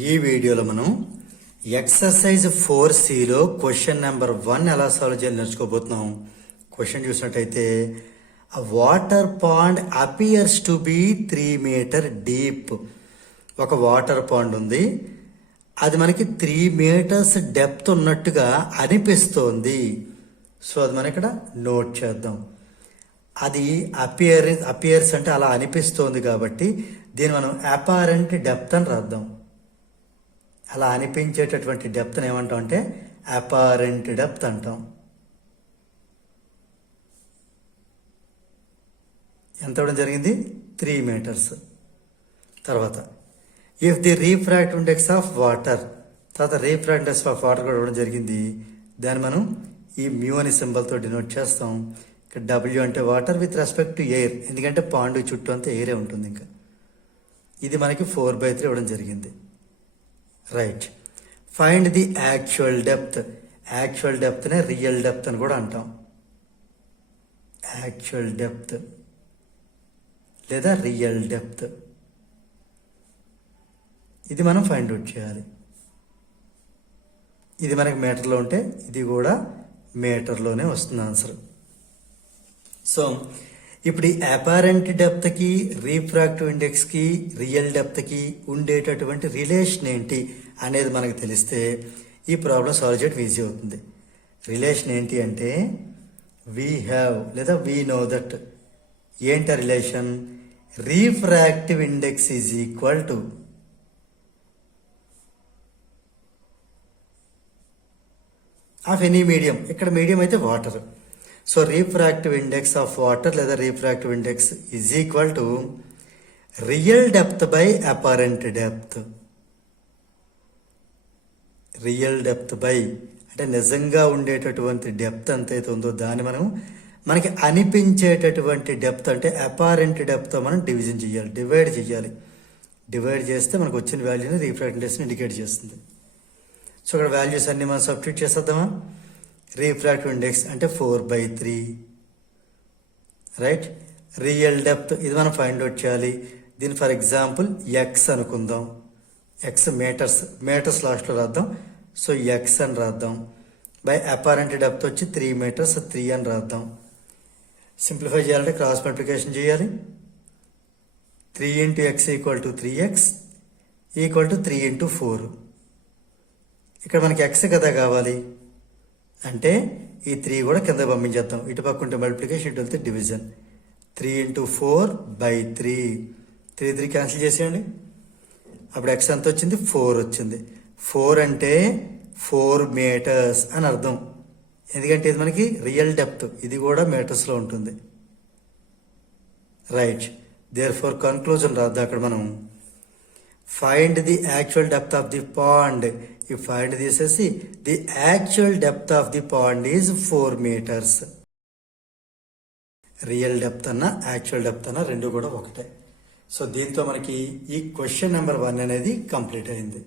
ఈ వీడియోలో మనం ఎక్సర్సైజ్ 4Cలో క్వశ్చన్ నెంబర్ 1 ఎలా సాల్వ్ చేయాలి నేర్చుకోబోతున్నాం. క్వశ్చన్ చూసినట్టయితే water pond appears to be 3 meter deep. ఒక వాటర్ పాండ్ ఉంది, అది మనకి 3 మీటర్స్ డెప్త్ ఉన్నట్టుగా అనిపిస్తోంది. సో అది మనం ఇక్కడ నోట్ చేద్దాం. అది అపియర్స్ అంటే అలా అనిపిస్తోంది కాబట్టి దీన్ని మనం అపారెంట్ డెప్త్ అని రాద్దాం. అలా అనిపించేటటువంటి డెప్త్ని ఏమంటాం అంటే అపారెంట్ డెప్త్ అంటాం. ఎంత ఇవ్వడం జరిగింది? 3 మీటర్స్. తర్వాత if the refractive index of water, తర్వాత రీఫ్రాక్టివ్ ఇండెక్స్ ఆఫ్ వాటర్ కూడా ఇవ్వడం జరిగింది. దాన్ని మనం ఈ మ్యూ అనే సింబల్తో డినోట్ చేస్తాం. ఇక్కడ డబ్ల్యూ అంటే water with respect to air, ఎందుకంటే పాండు చుట్టూ అంతా ఎయిరే ఉంటుంది. ఇంకా ఇది మనకి 4/3 ఇవ్వడం జరిగింది. Right. Find the actual depth. Actual డెప్త్నే రియల్ డెప్త్ అని కూడా అంటాం. యాక్చువల్ డెప్త్ లేదా రియల్ డెప్త్, ఇది మనం ఫైండ్ అవుట్ చేయాలి. ఇది మనకి మీటర్లో ఉంటే ఇది కూడా మీటర్లోనే వస్తుంది ఆన్సర్. సో ఇప్పుడు ఈ అపారెంట్ డెప్త్కి, రీఫ్రాక్టివ్ ఇండెక్స్కి, రియల్ డెప్త్కి ఉండేటటువంటి రిలేషన్ ఏంటి అనేది మనకు తెలిస్తే ఈ ప్రాబ్లం సాల్వ్ చేయడం ఈజీ అవుతుంది. రిలేషన్ ఏంటి అంటే వీ హ్యావ్ లేదా వీ నో దట్. ఏంటి relation? Refractive index is equal to of any medium. ఇక్కడ మీడియం అయితే water. So refractive index of water లేదా refractive index is equal to real depth by apparent depth. Real depth by అంటే నిజంగా ఉండేటటువంటి depth ఎంతైతే ఉందో దాన్ని మనకి అనిపించేటటువంటి డెప్త్ అంటే అపారెంట్ డెప్త్ మనం డివిజన్ చేయాలి, డివైడ్ చేయాలి. డివైడ్ చేస్తే మనకు వచ్చిన వాల్యూని రీఫ్రాక్టివ్ ఇండెక్స్ని ఇండికేట్ చేస్తుంది. సో ఇక్కడ వాల్యూస్ అన్ని మనం సబ్స్టిట్యూట్ చేసేద్దామా? రీఫ్రాక్టివ్ ఇండెక్స్ అంటే 4/3. రైట్. రియల్ డెప్త్ ఇది మనం ఫైండ్ అవుట్ చేయాలి. దీని ఫర్ ఎగ్జాంపుల్ ఎక్స్ అనుకుందాం. ఎక్స్ మీటర్స్ లాస్ట్లో రాద్దాం. సో ఎక్స్ అని రాద్దాం. బై అపారెంట్ డెప్త్ వచ్చి 3 మీటర్స్, 3 అని రాద్దాం. సింప్లిఫై చేయాలంటే క్రాస్ మల్టిప్లికేషన్ చేయాలి. 3 × x = 3x = 3 × 4. ఇక్కడ మనకి ఎక్స్ కదా కావాలి అంటే ఈ 3 కూడా కింద పంపించేద్దాం. ఇటు పక్క ఉంటే మల్టిప్లికేషన్, ఇటు వెళ్తే డివిజన్. 3 × 4/3. 3 క్యాన్సిల్ చేసేయండి. అప్పుడు ఎక్స్ ఎంత వచ్చింది? 4 వచ్చింది. 4 అంటే 4 మీటర్స్ అని అర్థం. ఎందుకంటే ఇది మనకి రియల్ డెప్త్, ఇది కూడా మీటర్స్లో ఉంటుంది. రైట్. దేర్ ఫోర్ కన్క్లూజన్ రాద్దాం. అక్కడ మనం find the actual depth of the pond. ఈ ఫైండ్ తీసేసి the actual depth of the pond is 4 meters. Real depth అన్న యాక్చువల్ డెప్త్ అన్న రెండు కూడా ఒకటే. సో దీంతో మనకి ఈ క్వశ్చన్ నెంబర్ 1 అనేది కంప్లీట్ అయింది.